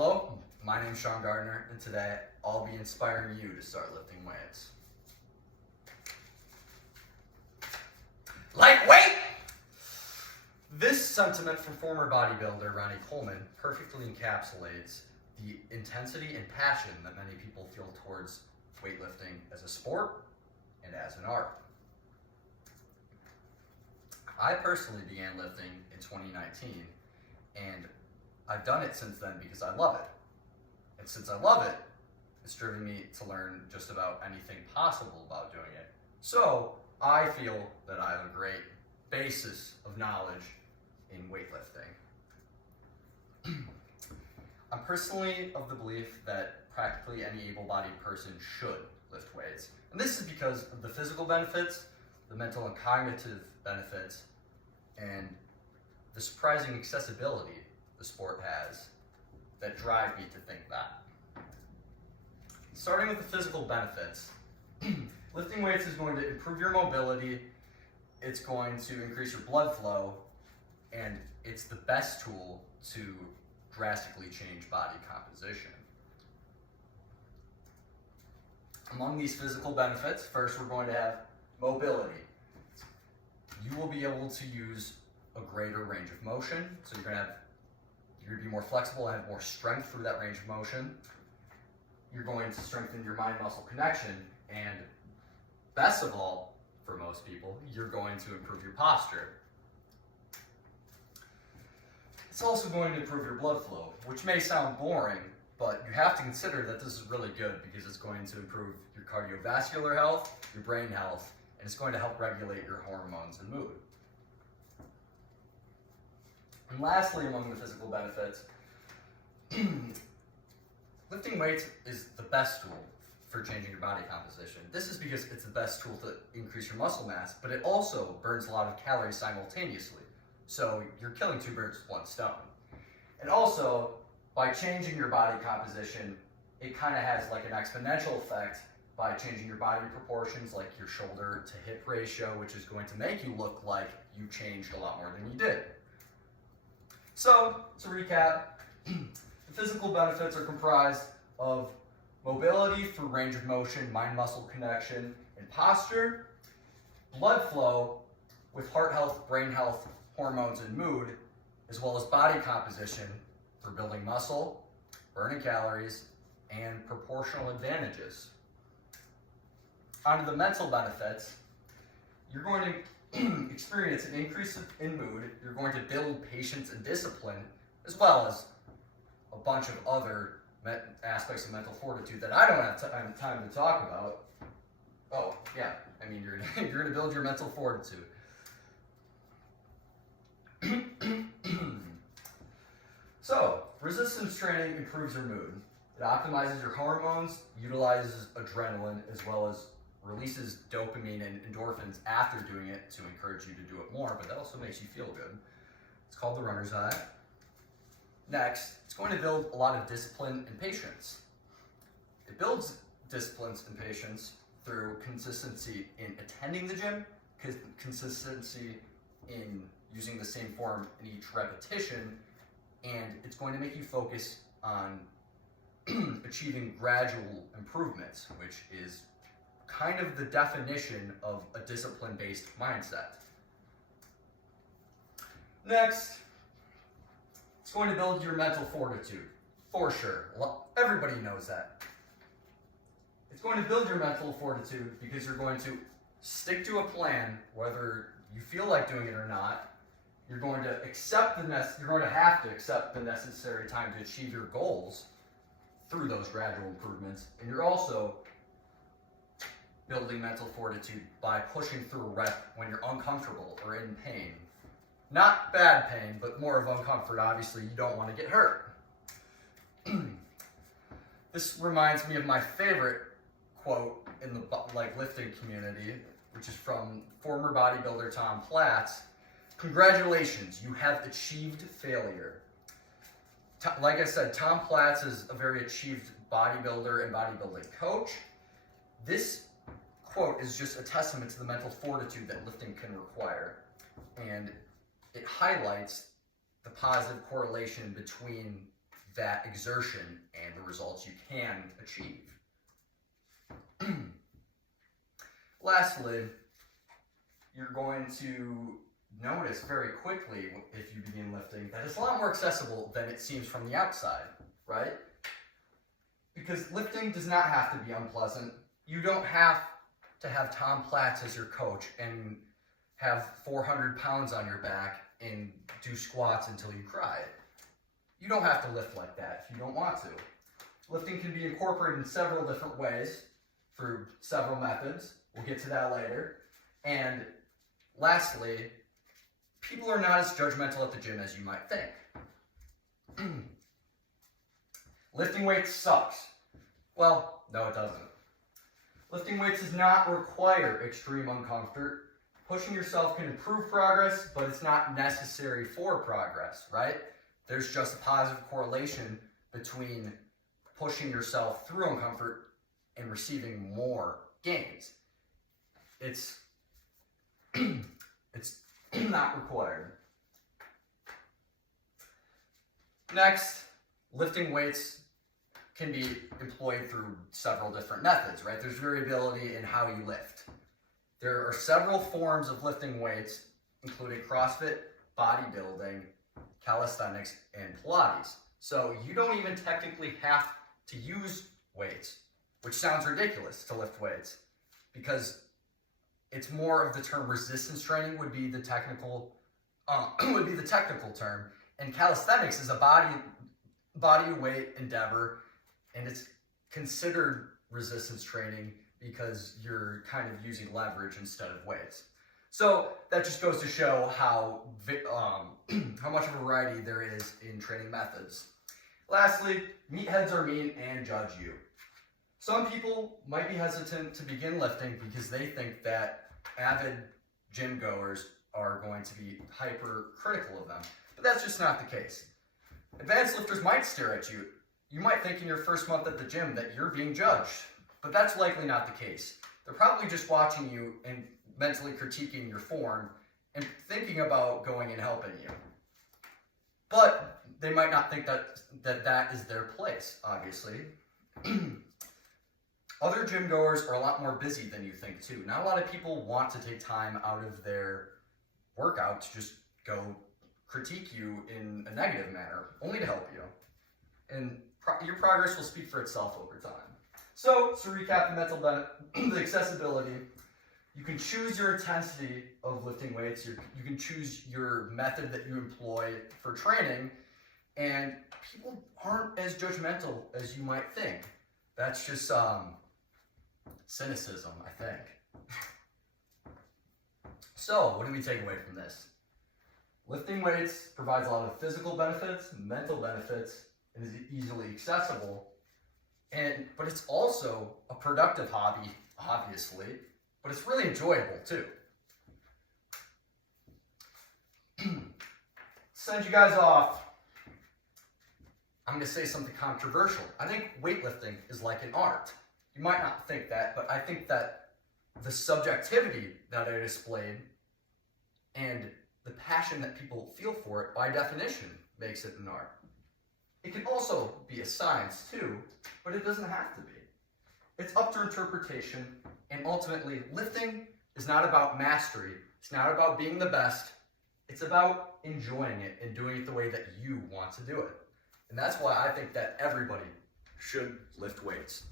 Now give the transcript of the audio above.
Flow. My name's Sean Gardner, and today I'll be inspiring you to start lifting weights. Lightweight! This sentiment from former bodybuilder Ronnie Coleman perfectly encapsulates the intensity and passion that many people feel towards weightlifting as a sport and as an art. I personally began lifting in 2019, and I've done it since then because I love it. And since I love it, it's driven me to learn just about anything possible about doing it. So I feel that I have a great basis of knowledge in weightlifting. I'm personally of the belief that practically any able-bodied person should lift weights. And this is because of the physical benefits, the mental and cognitive benefits, and the surprising accessibility the sport has that drive me to think that. Starting with the physical benefits, lifting weights is going to improve your mobility, it's going to increase your blood flow, and it's the best tool to drastically change body composition. Among these physical benefits, first we're going to have mobility. You will be able to use a greater range of motion, so you're going to be more flexible and have more strength through that range of motion. You're going to strengthen your mind-muscle connection, and best of all, for most people, you're going to improve your posture. It's also going to improve your blood flow, which may sound boring, but you have to consider that this is really good because it's going to improve your cardiovascular health, your brain health, and it's going to help regulate your hormones and mood. And lastly, among the physical benefits, lifting weights is the best tool for changing your body composition. This is because it's the best tool to increase your muscle mass, but it also burns a lot of calories simultaneously. So you're killing two birds with one stone. And also, by changing your body composition, it kind of has like an exponential effect by changing your body proportions, like your shoulder to hip ratio, which is going to make you look like you changed a lot more than you did. So, to recap, the physical benefits are comprised of mobility through range of motion, mind-muscle connection, and posture, blood flow with heart health, brain health, hormones, and mood, as well as body composition for building muscle, burning calories, and proportional advantages. On to the mental benefits, you're going to experience an increase in mood, you're going to build patience and discipline, as well as a bunch of other aspects of mental fortitude that I don't have time to talk about. Oh, yeah, I mean, you're going to build your mental fortitude. So, resistance training improves your mood. It optimizes your hormones, utilizes adrenaline, as well as releases dopamine and endorphins after doing it to encourage you to do it more, but that also makes you feel good. It's called the runner's high. Next, it's going to build a lot of discipline and patience. It builds disciplines and patience through consistency in attending the gym, consistency in using the same form in each repetition, and it's going to make you focus on achieving gradual improvements, which is kind of the definition of a discipline-based mindset. Next, it's going to build your mental fortitude, for sure. Everybody knows that. It's going to build your mental fortitude because you're going to stick to a plan, whether you feel like doing it or not. You're going to have to accept the necessary time to achieve your goals through those gradual improvements, and you're also building mental fortitude by pushing through a rep when you're uncomfortable or in pain. Not bad pain, but more of uncomfort. Obviously, you don't want to get hurt. This reminds me of my favorite quote in the lifting community, which is from former bodybuilder Tom Platz. Congratulations, you have achieved failure. Like I said, Tom Platz is a very achieved bodybuilder and bodybuilding coach. This quote is just a testament to the mental fortitude that lifting can require. And it highlights the positive correlation between that exertion and the results you can achieve. Lastly, you're going to notice very quickly if you begin lifting that it's a lot more accessible than it seems from the outside, right? Because lifting does not have to be unpleasant. You don't have to have Tom Platz as your coach and have 400 pounds on your back and do squats until you cry. You don't have to lift like that if you don't want to. Lifting can be incorporated in several different ways through several methods. We'll get to that later. And lastly, people are not as judgmental at the gym as you might think. Lifting weights sucks. Well, no, it doesn't. Lifting weights does not require extreme uncomfort. Pushing yourself can improve progress, but it's not necessary for progress, right? There's just a positive correlation between pushing yourself through uncomfort and receiving more gains. It's not required. Next, lifting weights can be employed through several different methods, right? There's variability in how you lift. There are several forms of lifting weights, including CrossFit, bodybuilding, calisthenics, and Pilates. So you don't even technically have to use weights, which sounds ridiculous to lift weights, because it's more of the term resistance training would be the technical term, and calisthenics is a body weight endeavor, and it's considered resistance training because you're kind of using leverage instead of weights. So that just goes to show how much of a variety there is in training methods. Lastly, meatheads are mean and judge you. Some people might be hesitant to begin lifting because they think that avid gym goers are going to be hypercritical of them, but that's just not the case. Advanced lifters might stare at you. You might think in your first month at the gym that you're being judged, but that's likely not the case. They're probably just watching you and mentally critiquing your form and thinking about going and helping you. But they might not think that is their place, obviously. Other gym goers are a lot more busy than you think too. Not a lot of people want to take time out of their workout to just go critique you in a negative manner, only to help you. And your progress will speak for itself over time. So, to recap the accessibility, you can choose your intensity of lifting weights, you can choose your method that you employ for training, and people aren't as judgmental as you might think. That's just cynicism, I think. So, what do we take away from this? Lifting weights provides a lot of physical benefits, mental benefits, and is easily accessible. But it's also a productive hobby, obviously, but it's really enjoyable too. Send you guys off, I'm going to say something controversial. I think weightlifting is like an art. You might not think that, but I think that the subjectivity that I displayed and the passion that people feel for it, by definition, makes it an art. It can also be a science too, but it doesn't have to be. It's up to interpretation, and ultimately, lifting is not about mastery. It's not about being the best. It's about enjoying it and doing it the way that you want to do it. And that's why I think that everybody should lift weights.